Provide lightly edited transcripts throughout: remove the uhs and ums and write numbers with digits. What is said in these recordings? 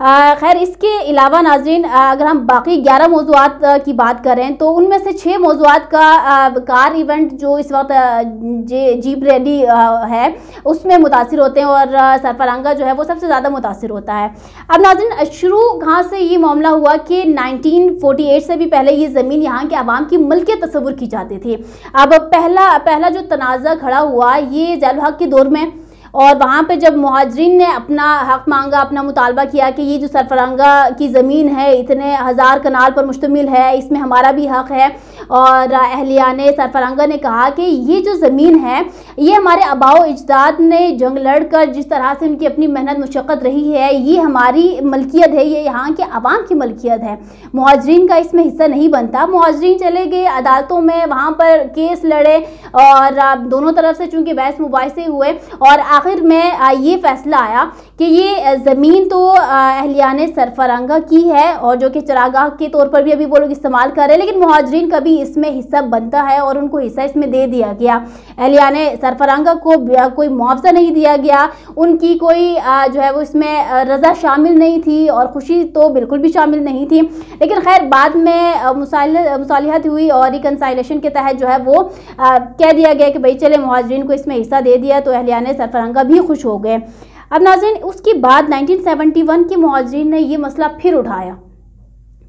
خیر اس کے علاوہ ناظرین اگر ہم باقی 11 موضوعات کی بات کریں تو ان میں سے 6 موضوعات کا کار ایونٹ جو اس وقت جیپ ریلی ہے اس میں متاثر ہوتے ہیں اور سرفرنگا جو ہے وہ سب سے زیادہ متاثر ہوتا ہے۔ اب ناظرین شروع کہاں سے یہ معاملہ ہوا کہ 1948 سے بھی پہلے یہ زمین یہاں کے عوام کی ملکیت تصور کی جاتی تھی۔ اب پہلا جو تنازع کھڑا ہوا یہ ذیل الحق کے دور میں، اور وہاں پہ جب مہاجرین نے اپنا حق مانگا، اپنا مطالبہ کیا کہ یہ جو سرفرنگا کی زمین ہے اتنے ہزار کنال پر مشتمل ہے، اس میں ہمارا بھی حق ہے، اور اہلیان سرفرنگا نے کہا کہ یہ جو زمین ہے یہ ہمارے آباء و اجداد نے جنگ لڑ کر جس طرح سے ان کی اپنی محنت مشقت رہی ہے یہ ہماری ملکیت ہے، یہ یہاں کے عوام کی ملکیت ہے، مہاجرین کا اس میں حصہ نہیں بنتا۔ مہاجرین چلے گئے عدالتوں میں، وہاں پر کیس لڑے اور دونوں طرف سے چونکہ بحث مباحثے ہوئے اور آخر میں یہ فیصلہ آیا کہ یہ زمین تو اہلیان سرفرنگا کی ہے اور جو کہ چراگاہ کے طور پر بھی ابھی وہ لوگ استعمال کر رہے ہیں، لیکن مہاجرین کا بھی اس میں حصہ بنتا ہے اور ان کو حصہ اس میں دے دیا گیا۔ اہلیان سرفرنگا کو کوئی معاوضہ نہیں دیا گیا، ان کی کوئی جو ہے وہ اس میں رضا شامل نہیں تھی اور خوشی تو بالکل بھی شامل نہیں تھی، لیکن خیر بعد میں مصالحت ہوئی اور ریکنسائلیشن کے تحت جو ہے وہ کہہ دیا گیا کہ بھئی چلے مہاجرین کو اس میں حصہ دے دیا، تو اہلیان سرفرنگا بھی خوش ہو گئے۔ اب ناظرین اس کے بعد 1971 کے مہاجرین نے یہ مسئلہ پھر اٹھایا،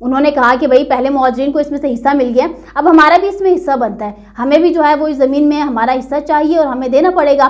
انہوں نے کہا کہ بھئی پہلے مہاجرین کو اس میں سے حصہ مل گیا، اب ہمارا بھی اس میں حصہ بنتا ہے، ہمیں بھی جو ہے وہ اس زمین میں ہمارا حصہ چاہیے اور ہمیں دینا پڑے گا۔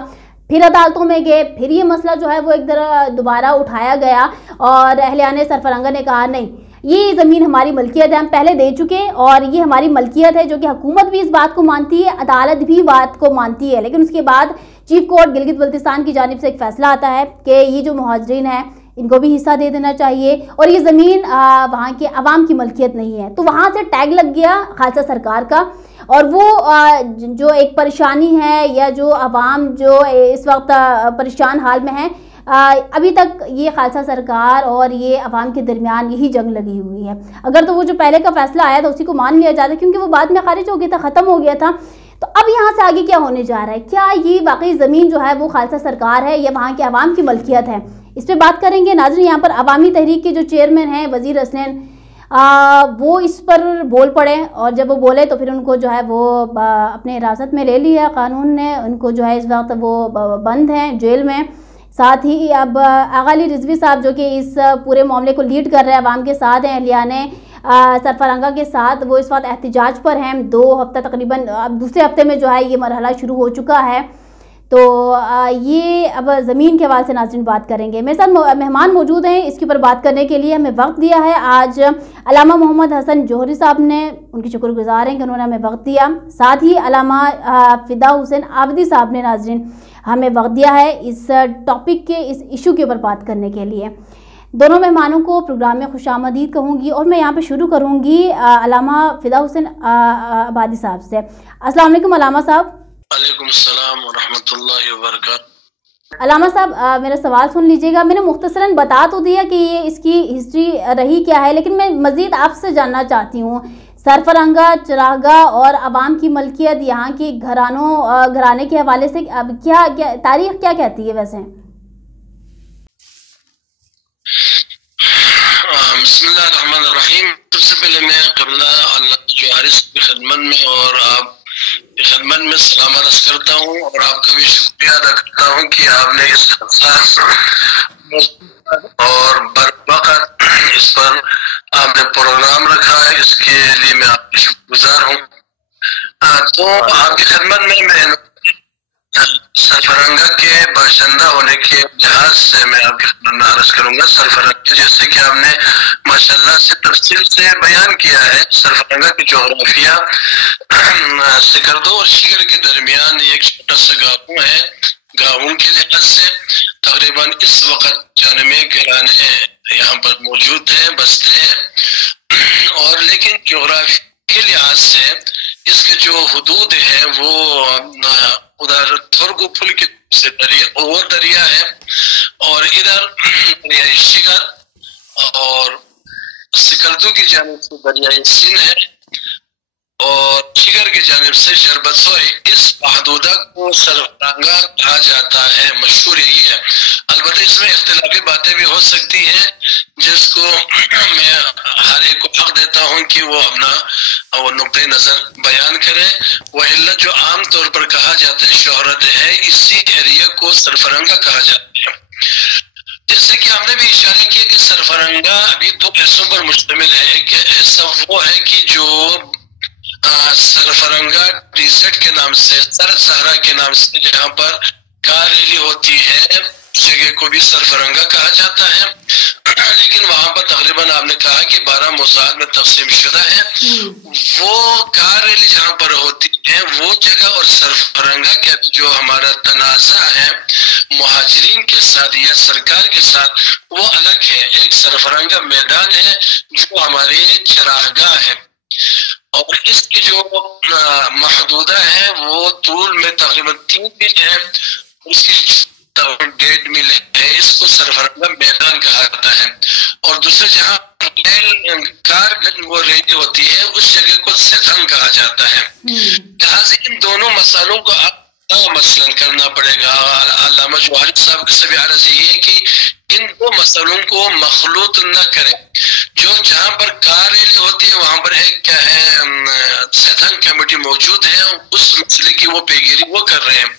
پھر عدالتوں میں گئے، پھر یہ مسئلہ جو ہے وہ ایک دوبارہ اٹھایا گیا اور اہلیان سرفرنگا نے کہا نہیں یہ زمین ہماری ملکیت ہے، ہم پہلے دے چکے اور یہ ہماری ملکیت ہے، جو کہ حکومت بھی اس بات کو مانتی ہے، عدالت بھی بات کو مانتی ہے۔ لیکن اس کے بعد چیف کورٹ گلگت بلتستان کی جانب سے ایک فیصلہ آتا ہے کہ یہ جو مہاجرین ہیں ان کو بھی حصہ دے دینا چاہیے اور یہ زمین وہاں کے عوام کی ملکیت نہیں ہے، تو وہاں سے ٹیگ لگ گیا خالصہ سرکار کا، اور وہ جو ایک پریشانی ہے یا جو عوام جو اس وقت پریشان حال میں ہیں، ابھی تک یہ خالصہ سرکار اور یہ عوام کے درمیان یہی جنگ لگی ہوئی ہے۔ اگر تو وہ جو پہلے کا فیصلہ آیا تھا اسی کو مان لیا جاتا کیونکہ وہ بعد میں خارج ہو گیا تھا، ختم ہو گیا تھا، تو اب یہاں سے آگے کیا ہونے جا رہا ہے؟ کیا یہ واقعی زمین جو ہے وہ خالصہ سرکار ہے یا وہاں کے عوام کی ملکیت ہے؟ اس پہ بات کریں گے ناظرین۔ یہاں پر عوامی تحریک کے جو چیئرمین ہیں وزیر اسلین، وہ اس پر بول پڑے اور جب وہ بولے تو پھر ان کو جو ہے وہ اپنے حراست میں لے لیا قانون نے، ان کو جو ہے اس وقت وہ بند ہیں جیل میں۔ ساتھ ہی اب آغا علی رضوی صاحب جو کہ اس پورے معاملے کو لیڈ کر رہے ہیں، عوام کے ساتھ ہیں، اہلیان سرفرنگا کے ساتھ، وہ اس وقت احتجاج پر ہیں 2 ہفتہ تقریباً، اب دوسرے ہفتے میں جو ہے یہ مرحلہ شروع ہو چکا ہے۔ تو یہ اب زمین کے حوالے سے ناظرین بات کریں گے، میرے ساتھ مہمان موجود ہیں اس کے اوپر بات کرنے کے لیے، ہمیں وقت دیا ہے آج علامہ محمد حسن جوہری صاحب نے، ان کی شکر گزار ہیں کہ انہوں نے ہمیں وقت دیا، ساتھ ہی علامہ فدا حسین عابدی صاحب نے ناظرین ہمیں وقت دیا ہے اس ٹاپک کے اس ایشو کے اوپر بات کرنے کے لیے۔ دونوں مہمانوں کو پروگرام میں خوش آمدید کہوں گی اور میں یہاں پہ شروع کروں گی علامہ فدا حسین عابدی صاحب سے۔ السلام علیکم علامہ صاحب۔ وعلیکم السلام ورحمۃ اللہ وبرکاتہ۔ علامہ صاحب میرا سوال سن لیجیے گا، میں نے مختصراً بتا تو دیا کہ یہ اس کی ہسٹری رہی کیا ہے، لیکن میں مزید آپ سے جاننا چاہتی ہوں سرفرنگا، چراگاہ اور عوام کی ملکیت یہاں کی گھرانے کے حوالے سے اب کیا تاریخ کیا کہتی ہے ویسے؟ بسم اللہ الرحمن الرحیم۔ سب سے پہلے میں قبلہ اللہ جوہری کی خدمت میں اور آپ کی خدمت میں سلام عرض کرتا ہوں اور آپ کا بھی شکریہ ادا کرتا ہوں کہ آپ نے اس حساس اور بروقت اس پر آپ نے پروگرام رکھا ہے، اس کے لیے میں آپ کی شکر گزار ہوں۔ تو آپ کی خدمت میں سرفرنگا کے باشندہ ہونے کے لحاظ سے میں آپ کی خدمت میں عرض کروں گا۔ سرفرنگا جیسے کہ آپ نے ماشاءاللہ سے تفصیل سے بیان کیا ہے، سرفرنگا کی جغرافیہ سکردو اور شگر کے درمیان ایک چھوٹا سا گاؤں ہے۔ گاؤں کے لحاظ سے تقریباً اس وقت 94 گھرانے یہاں پر موجود ہیں، بستے ہیں، اور لیکن جغرافی کے لحاظ سے اس کے جو حدود ہیں وہ ادھر تھورگو پل کے سے دریا ہے اور ادھر دریائے شگر اور سکردو کی جانب سے دریائے سندھ ہے اور شگر کی جانب سے شربت سوئی۔ اس محدودہ کو کو سرفرنگا کہا جاتا ہے، مشہور یہی ہے. البتہ اس میں اختلافی باتیں بھی ہو سکتی ہیں، جس کو میں ہر ایک کو حق دیتا ہوں کہ وہ اپنا وہ نقطۂ نظر بیان کرے. وہ علت جو عام طور پر کہا جاتا ہے شہرت ہے، اسی ایریا کو سرفرنگا کہا جاتا ہے. جیسے کہ ہم نے بھی اشارہ کیا کہ سرفرنگا ابھی دو حصوں پر مشتمل ہے. ایک حصہ وہ ہے کہ جو سرفرنگا ڈیزرٹ کے نام سے، سرد صحرا کے نام سے، جہاں پر کار ریلی ہوتی ہے، اس جگہ کو بھی سرفرنگا کہا جاتا ہے. لیکن وہاں پر تقریباً آپ نے کہا کہ 12 موضوعات میں تقسیم شدہ ہے. وہ کار ریلی جہاں پر ہوتی ہے وہ جگہ اور سرفرنگا کا جو ہمارا تنازع ہے مہاجرین کے ساتھ یا سرکار کے ساتھ، وہ الگ ہے. ایک سرفرنگا میدان ہے جو ہماری چراگاہ ہے، اور اس کی جو محدودہ ہے وہ طول میں تقریباً 3 میل ہے، اس کی 1.5 میل ہے. اس کو سرفرنگا میدان کہا جاتا ہے. اور دوسرے جہاں کار وہ ریلی ہوتی ہے اس جگہ کو سیتھنگ کہا جاتا ہے. لہٰذا ان دونوں مسئلوں کو مثلاً کرنا پڑے گا. علامہ جوہری صاحب سے بھی عرض یہ ہے کہ ان دو مسئلوں کو مخلوط نہ کریں. جو جہاں پر کار ریلی ہوتی ہے وہاں پر ایک کیا ہے سیتھنگ کمیٹی موجود ہے، اس مسئلے کی وہ پیگیری وہ کر رہے ہیں.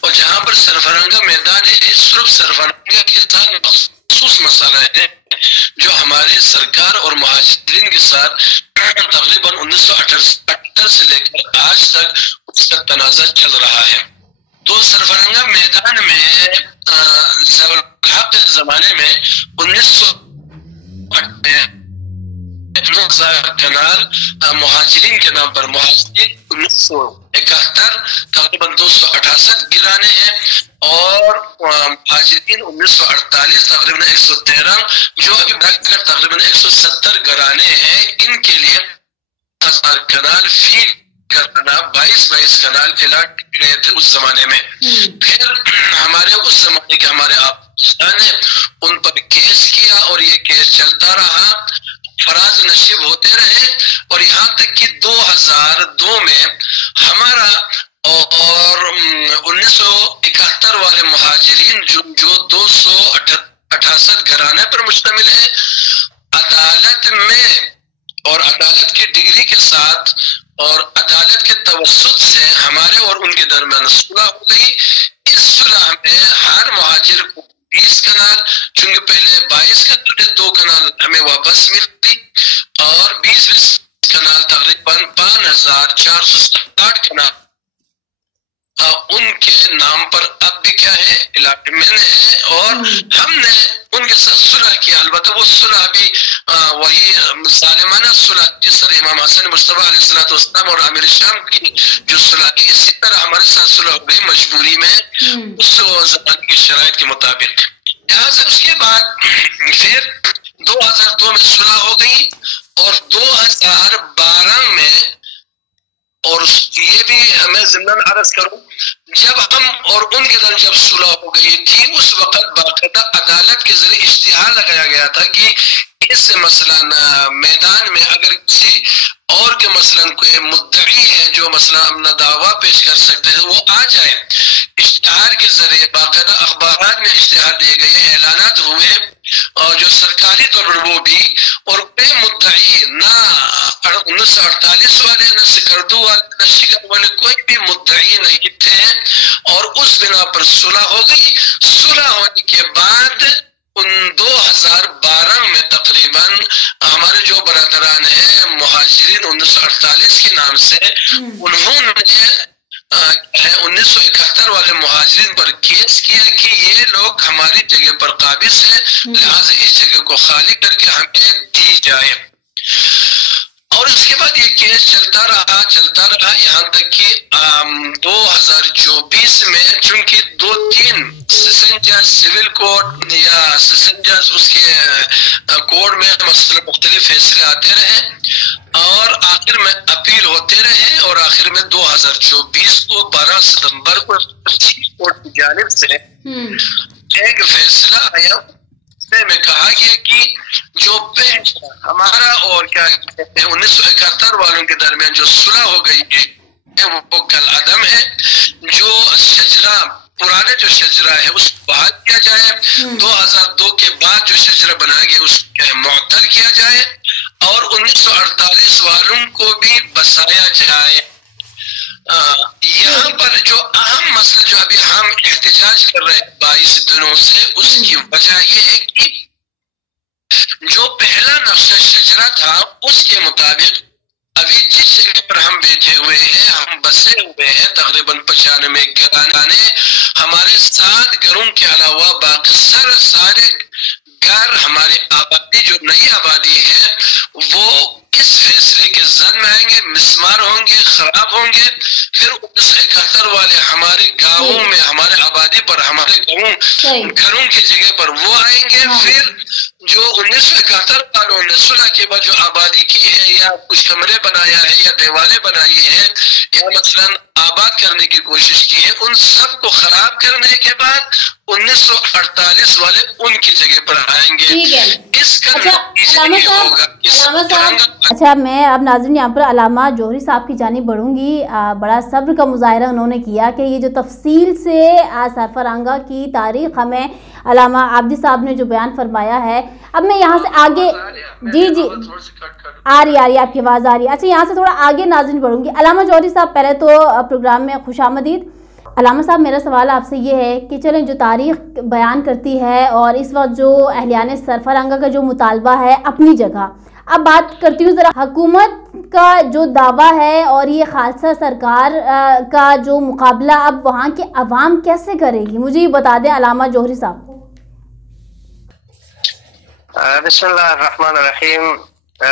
اور جہاں پر سرفرنگا میدان ہے، صرف سرفرنگا کے ساتھ مخصوص مسئلہ ہے جو ہمارے سرکار اور مہاجرین کے ساتھ تقریباً 1978 سے لے کر آج تک اس کا تنازع چل رہا ہے. تو سرفرنگا میدان میں ضیاءالحق کے زمانے میں 1900 کنال مہاجرین کے نام پر، مہاجرین 1971 تقریباً 268 گرانے ہیں، اور مہاجرین 1948 تقریباً 113 جو ابھی بڑھ کر تقریباً 170 گرانے ہیں. ان کے لیے 1000 کنال فی کرنا 22 کنال الاٹ گئے تھے اس زمانے میں. پھر ہمارے اس زمانے کے ہمارے آبادان نے ان پر کیس کیا اور یہ کیس چلتا رہا، فراز نشیب ہوتے رہے، اور یہاں تک کہ 2002 میں ہمارا اور 1971 والے مہاجرین جو 268 گھرانے پر مشتمل ہے، عدالت میں اور عدالت کی ڈگری کے ساتھ اور عدالت کے توسط سے ہمارے اور ان کے درمیان صلح ہو گئی. اس صلح میں ہر مہاجر کو 20 کنال، چونکہ پہلے 22 کنال 2 کنال ہمیں واپس ملتی، اور 20 کنال تقریباً 5460 کنال ان کے نام پر اب بھی کیا ہے الاٹمنٹ ہے، اور ہم نے ان کے ساتھ صلح کیا. البتہ وہ صلح بھی وہی ظالمانہ صلح جس طرح امام حسن مصطفیٰ علیہ السلام اور امیر شام کی جو صلح کی، اسی طرح ہمارے ساتھ صلح ہو گئی مجبوری میں اس زمانے کی شرائط کے مطابق. لہٰذا اس کے بعد پھر 2002 میں صلح ہو گئی، اور 2012 میں، اور یہ بھی ہمیں ضمن عرض کروں، جب ہم اور ان کے درمیان جب صلح ہو گئی تھی اس وقت باقاعدہ عدالت کے ذریعے اشتہار لگایا گیا تھا کہ اس مثلاً میدان میں اگر کسی اور کے مثلاً کوئی مدعی ہے جو مثلاً اپنا دعویٰ پیش کر سکتے ہیں وہ آ جائے. اشتہار کے ذریعے باقاعدہ اخبارات میں اشتہار دیے گئے، اعلانات ہوئے، اور جو سرکاری طور پر وہ بھی، اور کوئی مدعی نہ 1948 والے، نہ سکردو والے، نہ شکر والے، کوئی بھی مدعی نہیں تھے، اور اس بنا پر صلح ہو گئی. صلح ہونے کے بعد 2012 میں تقریباً ہمارے جو برادران ہیں مہاجرین 1948 کے نام سے، انہوں نے 1971 والے مہاجرین پر کیس کیا کہ یہ لوگ ہماری جگہ پر قابض ہیں، لہٰذا اس جگہ کو خالی کر کے ہمیں دی جائے. اور اس کے بعد یہ کیس چلتا رہا یہاں تک کہ 2024 میں، چونکہ 2-3 سیشن جج سول کوڈ یا سیشن جج اس کے کوڈ میں مختلف فیصلے آتے رہے، اور آخر میں اپیل ہوتے رہے، اور آخر میں 2024 کو 12 ستمبر کو کورٹ کی جانب سے ایک فیصلہ آیا میں کہا گیا کہ جو ہمارا اور کیا کہتے ہیں 1971 والوں کے درمیان جو صلح ہو گئی ہے وہ کل عدم ہے. جو شجرہ پرانے جو شجرہ ہے اس کو بحال کیا جائے. 2002 کے بعد جو شجرہ بنا گیا اس کو معطل کیا جائے اور 1948 والوں کو بھی بسایا جائے. یہاں پر جو اہم مسئلہ جو ابھی ہم احتجاج کر رہے ہیں 22 دنوں سے، اس کی وجہ یہ ہے کہ جو پہلا نقشہ شجرہ تھا اس کے مطابق ابھی جس جگہ پر ہم بیٹھے ہوئے ہیں، ہم بسے ہوئے ہیں تقریباً 95 گھرانے، ہمارے 7 گھروں کے علاوہ باقی سارے گھر ہماری آبادی جو نئی آبادی ہے وہ اس فیصلے کے زد میں آئیں گے، مسمار ہوں گے، خراب ہوں گے. پھر 1971 والے ہمارے گاؤں میں ہمارے آبادی پر ہمارے گھروں کی جگہ پر وہ آئیں گے. پھر جو 1971 والوں نے صلح کے بعد جو آبادی کی ہے یا کچھ کمرے بنایا ہے یا دیواریں بنائی ہے یا مثلا آباد کرنے کی کوشش کی ہے، ان سب کو خراب کرنے کے بعد 1948 والے ان کی جگہ پر آئیں گے. اس کا نتیجہ یہ ہوگا. اچھا، میں اب ناظرین یہاں پر علامہ جوہری صاحب کی جانب بڑھوں گی. بڑا صبر کا مظاہرہ انہوں نے کیا کہ یہ جو تفصیل سے سرفرنگا کی تاریخ ہمیں علامہ عابدی صاحب نے جو بیان فرمایا ہے. اب میں یہاں سے آگے جی آ رہی آپ کی آواز آ رہی ہے. اچھا، یہاں سے تھوڑا آگے ناظرین بڑھوں گی. علامہ جوہری صاحب، پہلے تو پروگرام میں خوش آمدید. علامہ صاحب، میرا سوال آپ سے یہ ہے کہ چلیں جو تاریخ بیان کرتی ہے اور اس وقت جو اہلیان سرفرنگا کا جو مطالبہ ہے اپنی جگہ، اب بات کرتی ہوں ذرا حکومت کا جو دعویٰ ہے اور یہ خالصہ سرکار کا جو مقابلہ اب وہاں کے عوام کیسے کرے گی، مجھے یہ بتا دیں علامہ جوہری صاحب. بسم اللہ الرحمن الرحیم.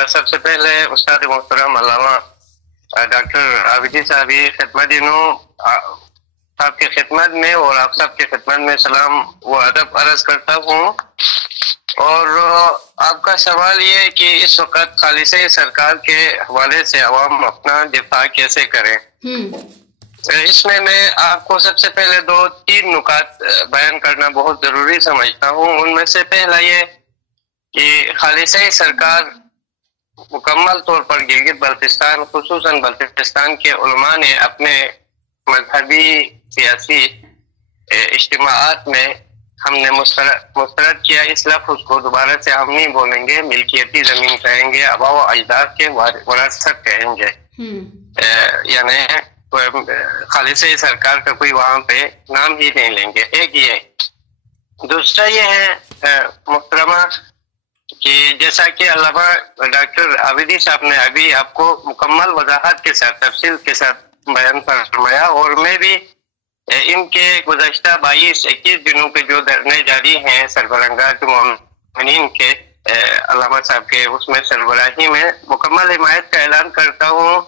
سب سے پہلے استاد محترم علامہ ڈاکٹر عابدی صاحب خدمت آپ کی خدمت میں اور آپ سب کی خدمت میں سلام و ادب عرض کرتا ہوں. اور آپ کا سوال یہ ہے کہ اس وقت خالص سرکار کے حوالے سے عوام اپنا دفاع کیسے کریں. اس میں آپ کو سب سے پہلے 2-3 نکات بیان کرنا بہت ضروری سمجھتا ہوں. ان میں سے پہلا یہ کہ خالص سرکار مکمل طور پر گلگت بلتستان خصوصاً بلتستان کے علماء نے اپنے مذہبی سیاسی اجتماعات میں ہم نے مسترد کیا. اس لفظ کو دوبارہ سے ہم نہیں بولیں گے، ملکیتی زمین کہیں گے، آباء و اجداد کے وراثت کہیں گے. یعنی خالص سرکار کا کوئی وہاں پہ نام ہی نہیں لیں گے. ایک یہ. دوسرا یہ ہے محترمہ کہ جیسا کہ علامہ ڈاکٹر عابدی صاحب نے ابھی آپ کو مکمل وضاحت کے ساتھ تفصیل کے ساتھ بیان فرمایا، اور میں بھی ان کے گزشتہ 22-21 دنوں کے جو دھرنے جاری ہیں سرفرنگا کے مومنین کے علامہ صاحب کے اس میں سربراہی میں مکمل حمایت کا اعلان کرتا ہوں.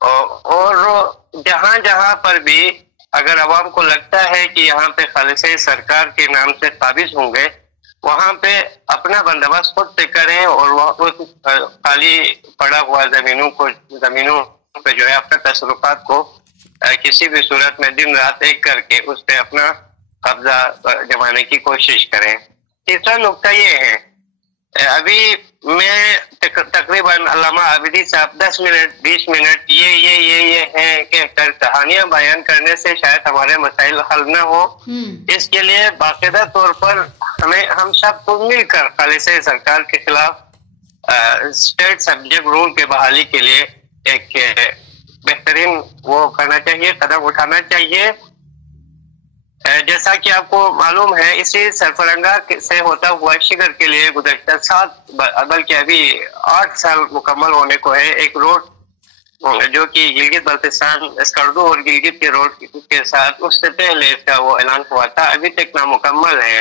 اور جہاں جہاں پر بھی اگر عوام کو لگتا ہے کہ یہاں پہ خالص سرکار کے نام سے قابض ہوں گے، وہاں پہ اپنا بندوبست خود سے کریں اور خالی پڑا ہوا زمینوں پہ جو ہے اپنے تصرفات کو کسی بھی صورت میں دن رات ایک کر کے اس پہ اپنا قبضہ جمانے کی کوشش کریں. تیسرا نقطہ یہ ہے، ابھی میں تقریباً علامہ عابدی صاحب 10 منٹ 20 منٹ یہ ہیں کہ کہانیاں بیان کرنے سے شاید ہمارے مسائل حل نہ ہو. اس کے لیے باقاعدہ طور پر ہم سب کو مل کر خالص سرکار کے خلاف اسٹیٹ سبجیکٹ رول کے بحالی کے لیے ایک بہترین وہ کرنا چاہیے، قدم اٹھانا چاہیے. جیسا کہ آپ کو معلوم ہے اسی سرفرنگا سے ہوتا ہوا شگر کے لیے گزشتہ 7 بلکہ ابھی 8 سال مکمل ہونے کو ہے ایک روڈ جو کہ گلگت بلتستان اسکردو اور گلگت کے روڈ کے ساتھ اس سے پہلے اس کا وہ اعلان ہوا تھا، ابھی تک نامکمل ہے.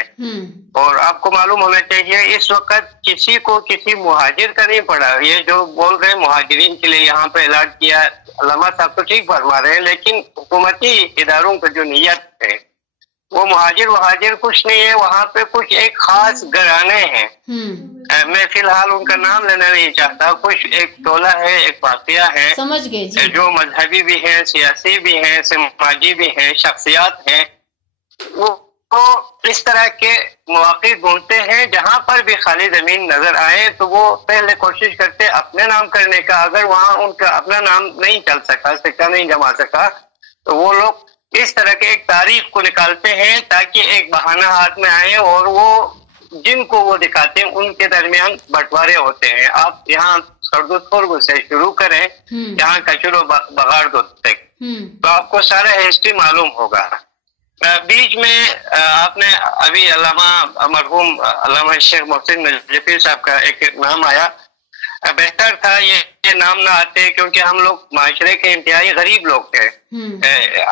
اور آپ کو معلوم ہونا چاہیے اس وقت کسی کو کسی مہاجر کا نہیں پڑا. یہ جو بول رہے ہیں مہاجرین کے لیے یہاں پہ الاٹ کیا، علامہ صاحب تو ٹھیک فرما رہے ہیں، لیکن حکومتی اداروں کا جو نیت ہے وہ مہاجر کچھ نہیں ہے. وہاں پہ کچھ ایک خاص گھرانے ہیں، میں فی الحال ان کا نام لینا نہیں چاہتا. کچھ ایک ٹولہ ہے، ایک واقعہ ہے جو مذہبی بھی ہیں، سیاسی بھی ہیں، سماجی بھی ہیں، شخصیات ہیں. وہ اس طرح کے مواقع ڈھونڈتے ہیں جہاں پر بھی خالی زمین نظر آئے تو وہ پہلے کوشش کرتے اپنے نام کرنے کا. اگر وہاں ان کا اپنا نام نہیں چل سکا, سکہ نہیں جما سکا, تو وہ لوگ اس طرح کے ایک تاریخ کو نکالتے ہیں تاکہ ایک بہانہ ہاتھ میں آئے, اور وہ جن کو وہ دکھاتے ہیں ان کے درمیان بٹوارے ہوتے ہیں. آپ یہاں سردو سے شروع کریں, یہاں کچرو بغاڑ تک, تو آپ کو سارا ہسٹری معلوم ہوگا. بیچ میں آپ نے ابھی علامہ مرحوم علامہ شیخ محسن نجفی صاحب کا ایک نام آیا. بہتر تھا یہ نام نہ آتے, کیونکہ ہم لوگ معاشرے کے انتہائی غریب لوگ تھے.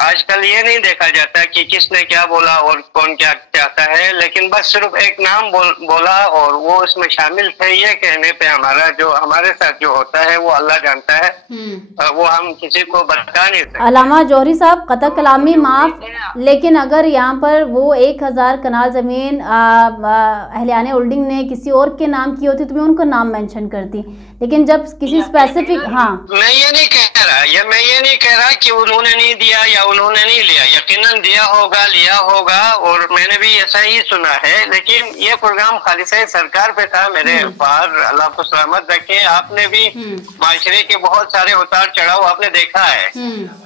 آج کل یہ نہیں دیکھا جاتا کہ کس نے کیا بولا اور کون کیا چاہتا ہے, لیکن بس صرف ایک نام بولا اور وہ اس میں شامل تھے. یہ کہنے پہ ہمارے ساتھ جو ہوتا ہے وہ اللہ جانتا ہے, وہ ہم کسی کو بتا نہیں سکتے. علامہ جوہری صاحب, قطع کلامی معاف, لیکن اگر یہاں پر وہ 1000 کنال زمین اہلیان ہولڈنگ نے کسی اور کے نام کی ہوتی تو میں ان کا نام مینشن کرتی, لیکن جب کسی اسپیسیفک, ہاں میں یہ نہیں کہہ رہا کہ انہوں نے نہیں دیا یا انہوں نے نہیں لیا, یقیناً دیا ہوگا, لیا ہوگا, اور میں نے بھی ایسا ہی سنا ہے. لیکن یہ پروگرام خالص سرکار پہ تھا. میرے پار اللہ کو سلامت رکھے. آپ نے بھی معاشرے کے بہت سارے اتار چڑھاؤ آپ نے دیکھا ہے,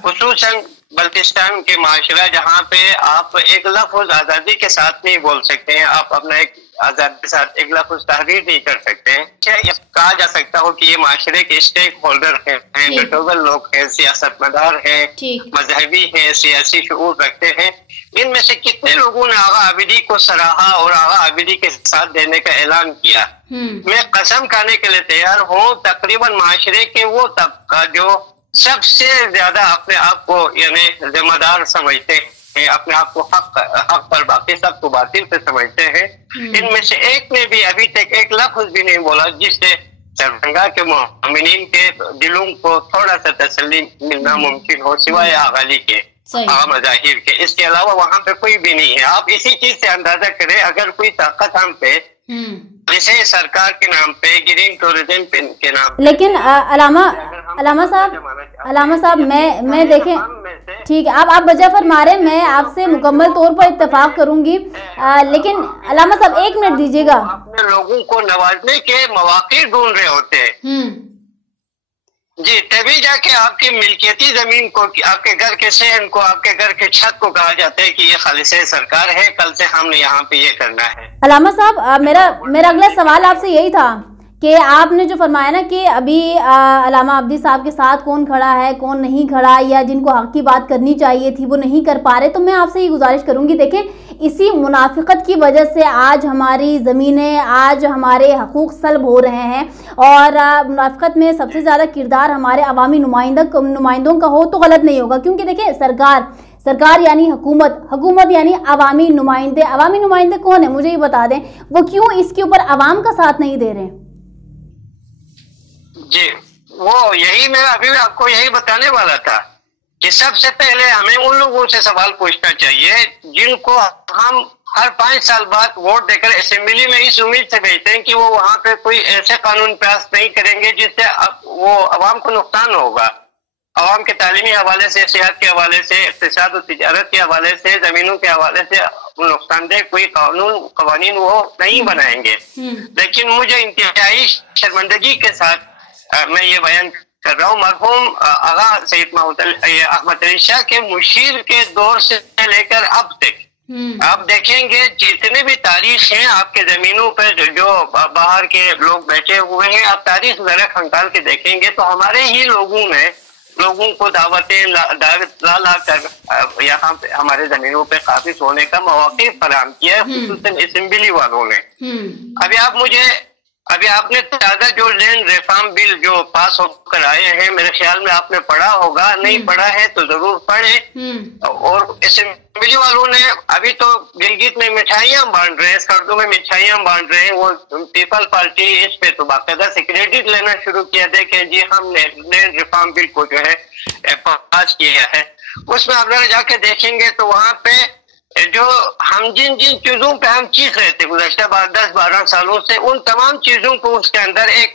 خصوصاً بلتستان کے معاشرہ جہاں پہ آپ ایک لفظ آزادی کے ساتھ نہیں بول سکتے ہیں, آپ اپنا ایک آزادی کے ساتھ ایک لفظ تحریر نہیں کر سکتے ہیں. کہا جا سکتا ہو کہ یہ معاشرے کے اسٹیک ہولڈر ہیں, نوٹیبل لوگ ہیں, سیاست مدار ہیں, مذہبی ہیں, سیاسی شعور رکھتے ہیں. ان میں سے کتنے لوگوں نے آغا عابدی کو سراہا اور آغا عابدی کے ساتھ دینے کا اعلان کیا. میں قسم کھانے کے لیے تیار ہوں, تقریباً معاشرے کے وہ طبقہ جو سب سے زیادہ اپنے آپ کو یعنی ذمہ دار سمجھتے ہیں, اپنے آپ کو حق پر, باقی سب کو باطل پہ سمجھتے ہیں, ان میں سے ایک نے بھی ابھی تک ایک لفظ بھی نہیں بولا جس سے سربرنگا کے مومنین کے دلوں کو تھوڑا سا تسلی ملنا ممکن ہو, سوائے آغالی کے, آغا مظاہر کے. اس کے علاوہ وہاں پہ کوئی بھی نہیں ہے. آپ اسی چیز سے اندازہ کریں, اگر کوئی طاقت ہم پہ جیسے سرکار کے نام پہ, گرین ٹورزم کے نام پہ, لیکن علامہ صاحب میں دیکھیں, ٹھیک ہے, آپ وجہ فرما رہے ہیں, میں آپ سے مکمل طور پر اتفاق کروں گی, لیکن علامہ صاحب 1 منٹ دیجیے گا. اپنے لوگوں کو نوازنے کے مواقع ڈھونڈ رہے ہوتے ہیں جی, تبھی جا کے آپ کی ملکیتی زمین کو, آپ کے گھر کے صحن کو, آپ کے گھر کے چھت کو کہا جاتا ہے کہ یہ خالص سرکار ہے, کل سے ہم نے یہاں پہ یہ کرنا ہے. علامہ صاحب, میرا اگلا سوال آپ سے یہی تھا کہ آپ نے جو فرمایا نا کہ ابھی علامہ عابدی صاحب کے ساتھ کون کھڑا ہے, کون نہیں کھڑا, یا جن کو حق کی بات کرنی چاہیے تھی وہ نہیں کر پا رہے, تو میں آپ سے یہ گزارش کروں گی, دیکھیں اسی منافقت کی وجہ سے آج ہماری زمینیں, آج ہمارے حقوق سلب ہو رہے ہیں, اور منافقت میں سب سے زیادہ کردار ہمارے عوامی نمائندوں کا ہو تو غلط نہیں ہوگا, کیونکہ دیکھیں سرکار یعنی حکومت یعنی عوامی نمائندے کون ہیں مجھے یہ بتا دیں, وہ کیوں اس کے اوپر عوام کا ساتھ نہیں دے رہے ہیں؟ جی, وہ یہی میں ابھی آپ کو یہی بتانے والا تھا کہ سب سے پہلے ہمیں ان لوگوں سے سوال پوچھنا چاہیے جن کو ہم ہر 5 سال بعد ووٹ دے کر اسمبلی میں اس امید سے بھیجتے ہیں کہ وہ وہاں پہ کوئی ایسے قانون پاس نہیں کریں گے جس سے وہ عوام کو نقصان ہوگا, عوام کے تعلیمی حوالے سے, صحت کے حوالے سے, اقتصاد و تجارت کے حوالے سے, زمینوں کے حوالے سے نقصان دہ کوئی قوانین وہ نہیں بنائیں گے. لیکن مجھے انتہائی شرمندگی کے ساتھ میں یہ بیان کر رہا ہوں, مرحوم آغا سید احمد علی شاہ کے مشیر کے دور سے لے کر اب تک آپ دیکھیں گے جتنے بھی تاریخ ہیں آپ کے زمینوں پہ جو باہر کے لوگ بیٹھے ہوئے ہیں, آپ تاریخ ذرا کھنگال کے دیکھیں گے تو ہمارے ہی لوگوں نے لوگوں کو دعوتیں لا کر یہاں پہ ہمارے زمینوں پہ قابض ہونے کا مواقع فراہم کیا ہے, خصوصاً اسمبلی والوں نے. ابھی آپ نے تازہ جو لینڈ ریفارم بل جو پاس ہو کر آئے ہیں, میرے خیال میں آپ نے پڑھا ہوگا, نہیں پڑھا ہے تو ضرور پڑھیں. اور اسمبلی والوں نے ابھی تو گلگت میں مٹھائیاں بانٹ رہے ہیں, سردوں میں مٹھائیاں بانٹ رہے ہیں, وہ پیپل پارٹی اس پہ تو باقاعدہ سے کریڈٹ لینا شروع کیا, دیکھیں جی ہم نے لینڈ ریفارم بل کو جو ہے پاس کیا ہے. اس میں آپ جا کے دیکھیں گے تو وہاں پہ جو ہم جن چیزوں پہ ہم چیخ رہے تھے گزشتہ 10-12 سالوں سے, ان تمام چیزوں کو اس کے اندر ایک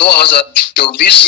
2024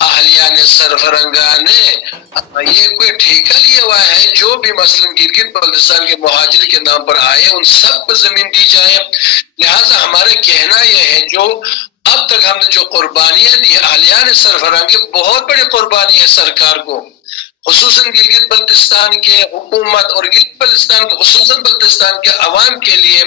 اہلیہ نے سرفرنگا نے یہ کوئی ٹھیکہ لیا ہوا ہے جو بھی مثلا گلگت بلتستان کے مہاجر کے نام پر آئے ان سب کو زمین دی جائے. لہٰذا ہمارا کہنا یہ ہے جو اب تک ہم نے جو قربانیاں دی اہلیہ نے سرفرنگ کی بہت بڑی قربانی ہے سرکار کو، خصوصاً گلگت بلتستان کے حکومت اور گلگت بلتستان خصوصاً بلتستان کے عوام کے لیے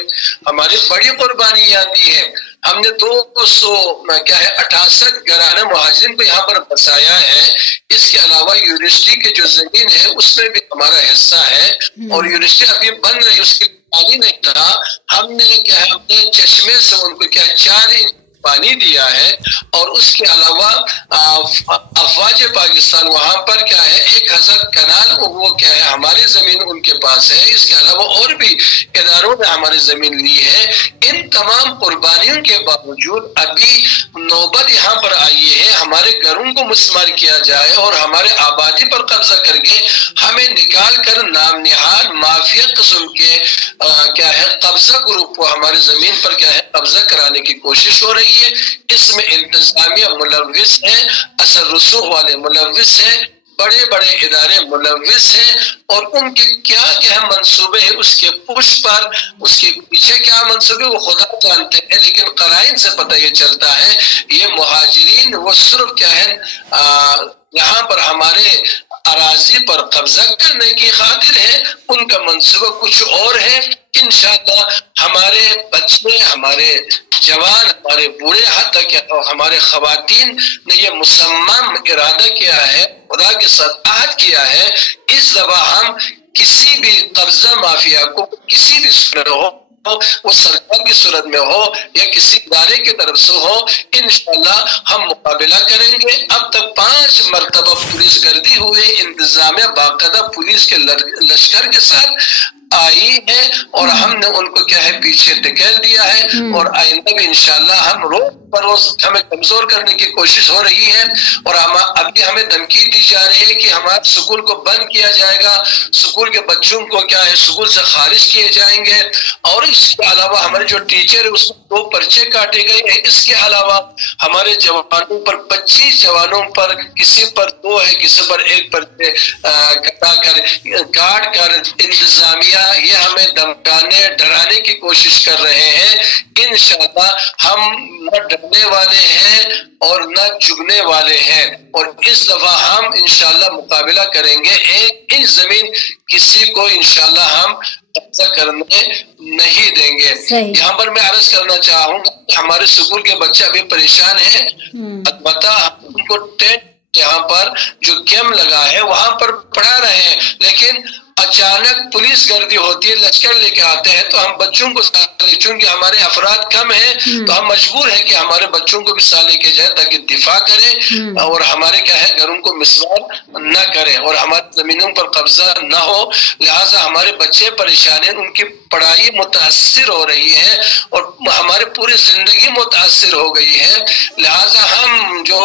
ہماری بڑی قربانیاں دی ہے. ہم نے 268 گھرانہ مہاجرین کو یہاں پر بسایا ہے. اس کے علاوہ یونیورسٹی کے جو زمین ہے اس میں بھی ہمارا حصہ ہے اور یونیورسٹی ابھی بن رہی ہے، اس کے پانی نہیں تھا. ہم نے اپنے چشمے سے ان کو 4 انچ پانی دیا ہے اور اس کے علاوہ افواج پاکستان وہاں پر 1000 کنال وہ ہماری زمین ان کے پاس ہے. اس کے علاوہ اور بھی اداروں نے ہماری زمین لی ہے. ان تمام قربانیوں کے باوجود ابھی نوبت یہاں پر آئی ہے ہمارے گھروں کو مسمار کیا جائے اور ہمارے آبادی پر قبضہ کر کے ہمیں نکال کر نام نہاد مافیا قسم کے قبضہ گروپ کو ہماری زمین پر قبضہ کرانے کی کوشش ہو رہی ہے. اس میں انتظامیہ ملوث ہے، اثر رسوخ والے ملوث ہیں، بڑے بڑے ادارے ملوث ہیں اور ان کے کیا منصوبے ہیں اس کے پش پر اس کے پیچھے کیا منصوبے وہ خدا جانتے ہیں. لیکن قرائن سے پتہ یہ چلتا ہے یہ مہاجرین وہ صرف یہاں پر ہمارے اراضی پر قبضہ کرنے کی خاطر ہے، ان کا منصوبہ کچھ اور ہے. انشاءاللہ ہمارے بچے، ہمارے جوان، ہمارے بوڑھے، حتیٰ کہ ہمارے خواتین نے یہ مصمم ارادہ کیا ہے، خدا کے ساتھ عہد کیا ہے اس دفعہ ہم کسی بھی قبضہ مافیا کو کسی بھی صورت ہو، وہ سرکار کی صورت میں ہو یا کسی ادارے کی طرف سے ہو، انشاءاللہ ہم مقابلہ کریں گے. اب تک 5 مرتبہ پولیس گردی ہوئے، انتظامیہ باقاعدہ پولیس کے لشکر کے ساتھ آئی ہے اور ہم نے ان کو پیچھے دھکیل دیا ہے اور آئندہ بھی انشاءاللہ ہم روز بروز ہمیں کمزور کرنے کی کوشش ہو رہی ہے اور ابھی ہمیں دھمکی دی جا رہی ہے کہ ہمارے سکول کو بند کیا جائے گا، سکول کے بچوں کو سکول سے خارج کیے جائیں گے اور اس کے علاوہ ہمارے جو ٹیچر ہے اس میں 2 پرچے کاٹے گئے ہیں. اس کے علاوہ ہمارے جوانوں پر 25 جوانوں پر کسی پر 2 ہے کسی پر 1 پرچے کاٹ کر انتظامیہ یہ ہمیں دمکانے ڈرانے کی کوشش کر رہے ہیں. انشاءاللہ ہم نہ ڈرنے والے ہیں اور نہ چگنے والے ہیں اور اس دفعہ ہم انشاءاللہ مقابلہ کریں گے. ایک انچ زمین کسی کو انشاءاللہ ہم قبضہ کرنے نہیں دیں گے. یہاں پر میں عرض کرنا چاہوں گا کہ ہمارے اسکول کے بچے ابھی پریشان ہیں. البتہ ان کو یہاں پر جو کیمپ لگا ہے وہاں پر پڑھا رہے ہیں، لیکن اچانک پولیس گردی ہوتی ہے، لشکر لے کے آتے ہیں تو ہم بچوں کو چونکہ ہمارے افراد کم ہیں تو ہم مجبور ہیں کہ ہمارے بچوں کو بھی ساتھ لے کے جائیں تاکہ دفاع کریں اور ہمارے گھروں کو مسمار نہ کریں اور ہماری زمینوں پر قبضہ نہ ہو. لہٰذا ہمارے بچے پریشان ہیں، ان کی پڑھائی متاثر ہو رہی ہے اور ہماری پوری زندگی متاثر ہو گئی ہے. لہٰذا ہم جو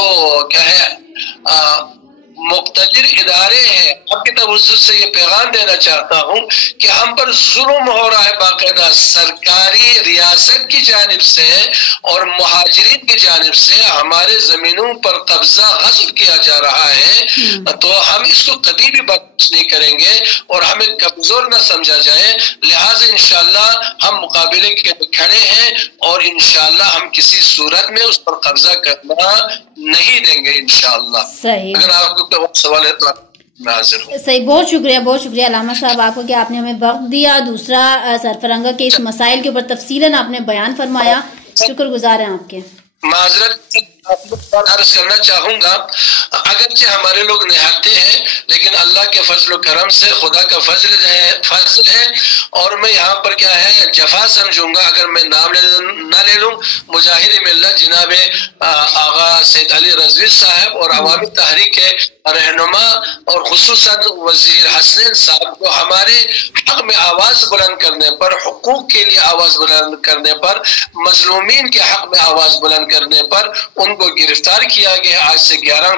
مقتدر ادارے ہیں آپ کی توجہ سے یہ پیغام دینا چاہتا ہوں کہ ہم پر ظلم ہو رہا ہے باقاعدہ سرکاری ریاست کی جانب سے اور مہاجرین کی جانب سے ہمارے زمینوں پر قبضہ غصب کیا جا رہا ہے. تو ہم اس کو کبھی بھی برداشت نہیں کریں گے اور ہمیں کمزور نہ سمجھا جائے. لہٰذا انشاءاللہ ہم مقابلے کے کھڑے ہیں اور انشاءاللہ ہم کسی صورت میں اس پر قبضہ کرنا نہیں دیں گے انشاءاللہ. اگر آپ کو کوئی سوال ہے تو میں حاضر ہوں. صحیح، بہت شکریہ علامہ صاحب آپ کو کہ آپ نے ہمیں وقت دیا. دوسرا سرفرنگا کے اس مسائل کے اوپر تفصیلاً آپ نے بیان فرمایا، شکر گزار ہیں آپ کے. معذرت عرض کرنا چاہوں گا اگرچہ ہمارے لوگ نہاتے ہیں لیکن اللہ کے فضل و کرم سے خدا کا فضل ہے اور میں یہاں پر جفا سمجھوں گا اگر میں نام نہ لے لوں. مجاہد ملت جناب آغا سید علی رضوی صاحب اور عوامی تحریک کے رہنما اور خصوصاً وزیر حسنین صاحب کو ہمارے حق میں آواز بلند کرنے پر، حقوق کے لیے آواز بلند کرنے پر، مظلومین کے حق میں آواز بلند کرنے پر ان کو گرفتار کیا گیا. آج سے 11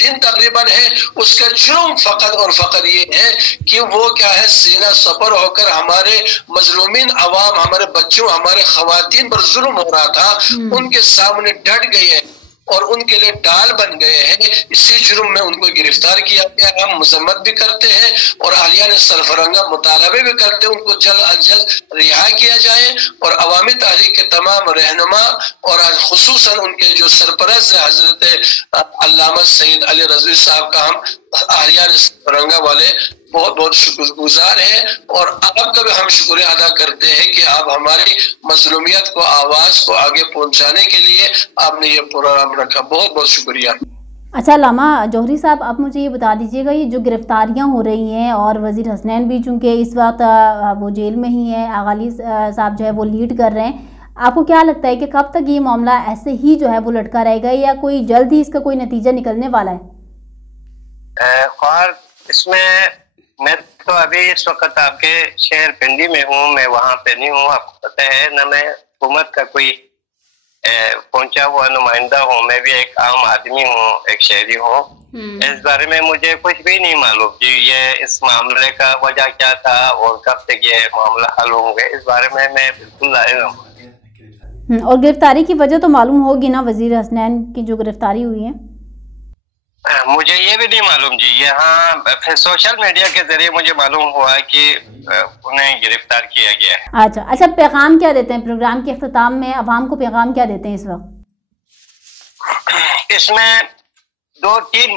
دن تقریباً ہے. اس کا جرم فقط اور فقط یہ ہے کہ وہ سینہ سپر ہو کر ہمارے مظلومین عوام، ہمارے بچوں، ہمارے خواتین پر ظلم ہو رہا تھا، ان کے سامنے ڈٹ گئی ہے. اور ان کے لیے ڈال بن گئے ہیں، اسی جرم میں ان کو گرفتار کیا گیا۔ ہم مذمت بھی کرتے ہیں اور اہلیان سرفرنگہ مطالبے بھی کرتے ہیں ان کو جلد از جلد رہا کیا جائے، اور عوامی تحریک کے تمام رہنما اور خصوصاً ان کے جو سرپرست حضرت علامہ سید علی رضوی صاحب کا ہم اہلیان سرفرنگہ والے بہت بہت شکر گزار ہیں، اور آپ کا بھی ہم شکریہ ادا کرتے ہیں کہ آپ ہماری مظلومیت کو، آواز کو آگے پہنچانے کے لیے آپ نے یہ پروگرام رکھا، بہت بہت شکریہ۔ اچھا علامہ جوہری صاحب، آپ مجھے یہ بتا دیجیے گا، یہ جو گرفتاریاں ہو رہی ہیں اور وزیر حسنین بھی چونکہ اس وقت وہ جیل میں ہی ہیں، آغا علی صاحب جو ہے وہ لیڈ کر رہے ہیں، آپ کو کیا لگتا ہے کہ کب تک یہ معاملہ ایسے ہی جو ہے وہ لٹکا رہے گا یا کوئی جلد ہی اس کا کوئی نتیجہ نکلنے والا ہے؟ اور اس میں تو ابھی اس وقت آپ کے شہر پنڈی میں ہوں، میں وہاں پہ نہیں ہوں، آپ کو پتہ ہے نہ میں حکومت کا کوئی پہنچا ہوا نمائندہ ہوں، میں بھی ایک عام آدمی ہوں، ایک شہری ہوں۔ اس بارے میں مجھے کچھ بھی نہیں معلوم جی یہ اس معاملے کا وجہ کیا تھا اور کب تک یہ معاملہ حل ہوں گے، اس بارے میں بالکل لاعلم ہوں۔ اور گرفتاری کی وجہ تو معلوم ہوگی نا، وزیر حسنین کی جو گرفتاری ہوئی ہے؟ مجھے یہ بھی نہیں معلوم جی، یہاں پھر سوشل میڈیا کے ذریعے مجھے معلوم ہوا کہ انہیں گرفتار کیا گیا ہے۔ اچھا پیغام کیا دیتے ہیں پروگرام کے اختتام میں، عوام کو پیغام کیا دیتے ہیں اس وقت؟ اس میں 2-3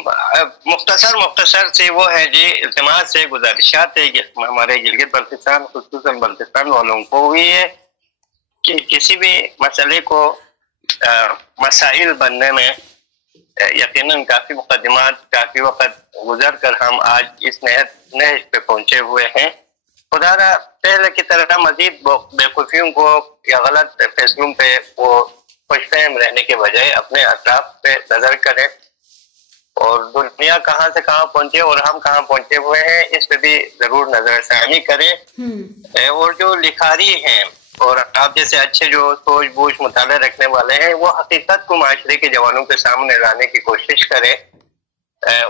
مختصر سے وہ ہے جی، التماس سے گزارشات ہے ہمارے گلگت بلتستان خصوصاً بلتستان والوں کو بھی ہے کہ کسی بھی مسئلے کو مسائل بننے میں یقیناً کافی مقدمات، کافی وقت گزر کر ہم آج اس نہج پہ پہنچے ہوئے ہیں۔ خدا را پہلے کی طرح مزید بیوقوفیوں کو یا غلط فیصلوں پہ وہ خوش فہم رہنے کے بجائے اپنے اطراف پہ نظر کریں اور دنیا کہاں سے کہاں پہنچے اور ہم کہاں پہنچے ہوئے ہیں اس پہ بھی ضرور نظر ثانی کریں۔ اور جو لکھاری ہیں اور آپ جیسے اچھے جو سوچ بوجھ مطالعہ رکھنے والے ہیں، وہ حقیقت کو معاشرے کے جوانوں کے سامنے لانے کی کوشش کریں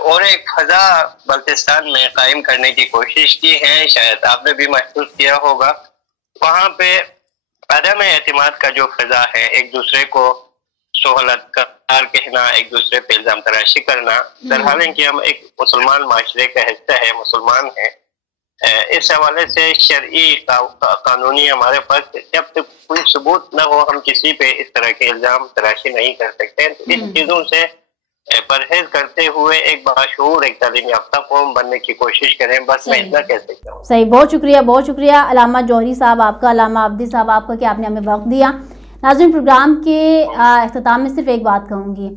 اور ایک فضا بلتستان میں قائم کرنے کی کوشش کی ہے۔ شاید آپ نے بھی محسوس کیا ہوگا وہاں پہ عدم اعتماد کا جو فضا ہے، ایک دوسرے کو سہولت کار کہنا، ایک دوسرے پہ الزام تراشی کرنا، درحال کہ ہم ایک مسلمان معاشرے کا حصہ ہے، مسلمان ہیں، اس حوالے سے شرعی قانونی ہمارے پاس جب تک کوئی ثبوت نہ ہو ہم کسی پہ اس طرح کے الزام تراشی نہیں کر سکتے۔ ان چیزوں سے پرہیز کرتے ہوئے ایک باشعور، ایک تعلیم یافتہ قوم بننے کی کوشش کریں، بس میں اتنا کہہ سکتا ہوں۔ صحیح، بہت شکریہ علامہ جوہری صاحب آپ کا، علامہ عابدی صاحب آپ کا کہ آپ نے ہمیں وقت دیا۔ ناظرین، پروگرام کے اختتام میں صرف ایک بات کہوں گی،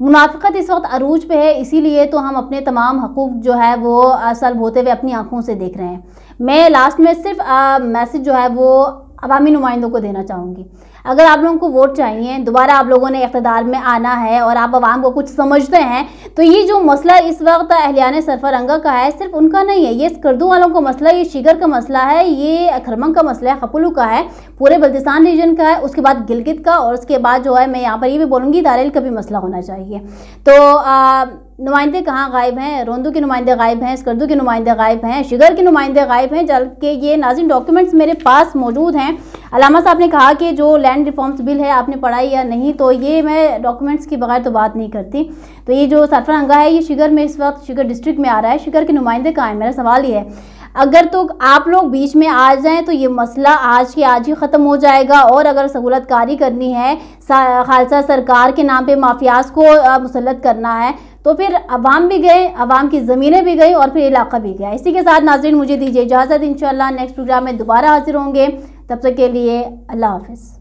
منافقت اس وقت عروج پہ ہے، اسی لیے تو ہم اپنے تمام حقوق جو ہے وہ سلب ہوتے ہوئے اپنی آنکھوں سے دیکھ رہے ہیں۔ میں لاسٹ میں صرف میسج جو ہے وہ عوامی نمائندوں کو دینا چاہوں گی، اگر آپ لوگوں کو ووٹ چاہیے، دوبارہ آپ لوگوں نے اقتدار میں آنا ہے اور آپ عوام کو کچھ سمجھتے ہیں، تو یہ جو مسئلہ اس وقت اہلیان سرفرنگہ کا ہے صرف ان کا نہیں ہے، یہ اسکردو والوں کا مسئلہ، یہ شیگر کا مسئلہ ہے، یہ کھرمنگ کا مسئلہ ہے، خپلو کا ہے، پورے بلتستان ریجن کا ہے، اس کے بعد گلگت کا، اور اس کے بعد جو ہے میں یہاں پر یہ بھی بولوں گی دارائل کا بھی مسئلہ ہونا چاہیے۔ تو نمائندے کہاں غائب ہیں؟ روندو کے نمائندے غائب ہیں، اسکردو کے نمائندے غائب ہیں، شگر کے نمائندے غائب ہیں، جبکہ یہ ناظرین ڈاکیومنٹس میرے پاس موجود ہیں۔ علامہ صاحب نے کہا کہ جو لینڈ ریفارمز بل ہے آپ نے پڑھا یا نہیں، تو یہ میں ڈاکیومنٹس کے بغیر تو بات نہیں کرتی۔ تو یہ جو سرفرنگہ ہے یہ شگر میں اس وقت شگر ڈسٹرکٹ میں آ رہا ہے، شگر کے نمائندے کہاں ہیں؟ میرا سوال یہ ہے، اگر تو آپ لوگ بیچ میں آ جائیں تو یہ مسئلہ آج کے آج ہی ختم ہو جائے گا، اور اگر سہولت کاری کرنی ہے، خالصہ سرکار کے نام پہ مافیاز کو مسلط کرنا ہے، تو پھر عوام بھی گئے، عوام کی زمینیں بھی گئی اور پھر علاقہ بھی گیا۔ اسی کے ساتھ ناظرین مجھے دیجیے اجازت، انشاءاللہ نیکسٹ پروگرام میں دوبارہ حاضر ہوں گے، تب تک کے لیے اللہ حافظ۔